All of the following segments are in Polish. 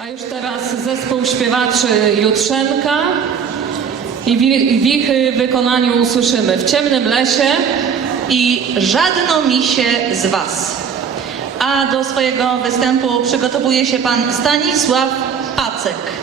A już teraz zespół śpiewaczy Jutrzenka i w ich wykonaniu usłyszymy w ciemnym lesie i żadno mi się z was. A do swojego występu przygotowuje się pan Stanisław Pacek.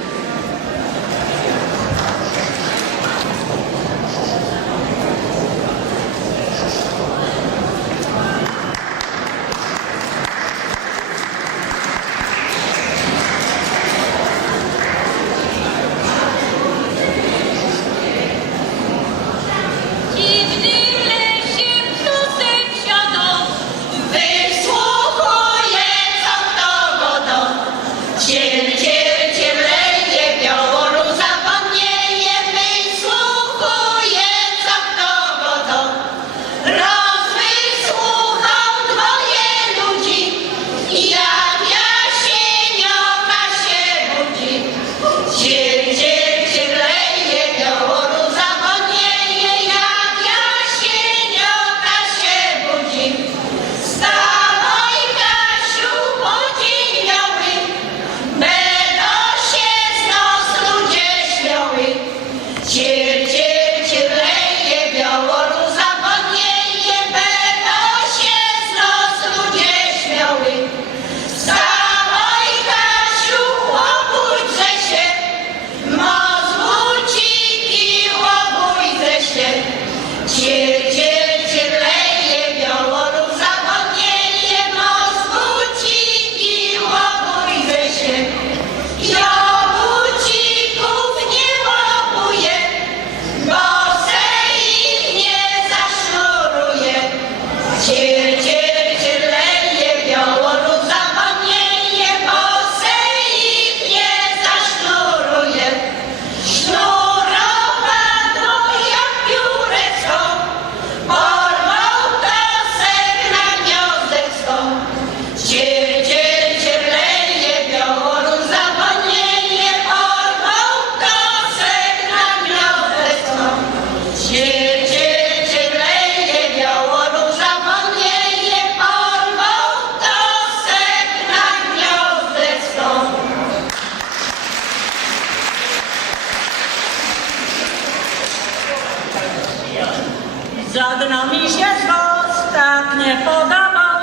Żadna mi się z was tak nie podobał.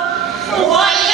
Uwaj!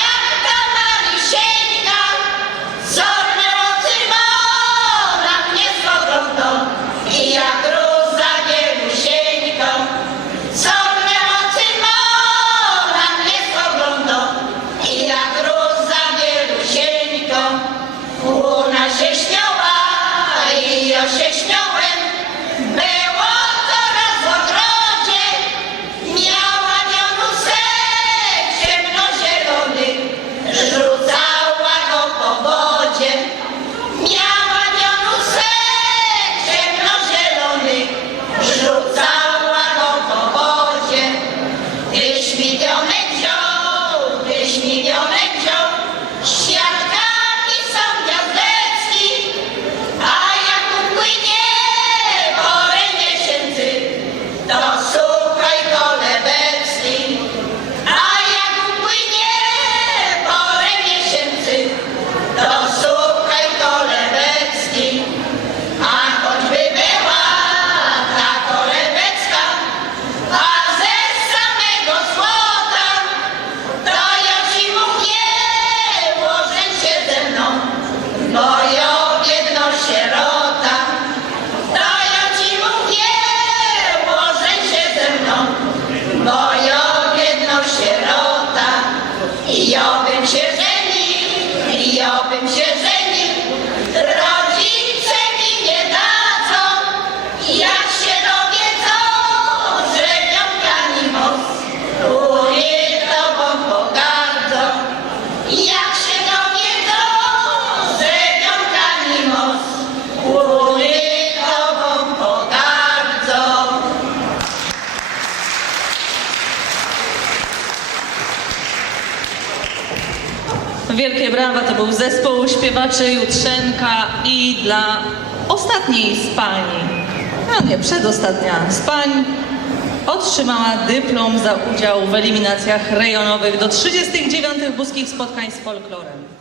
wielkie brawa. To był zespół śpiewaczy Jutrzenka i dla ostatniej z pań, no nie, przedostatnia z pań, otrzymała dyplom za udział w eliminacjach rejonowych do 39 buskich spotkań z folklorem.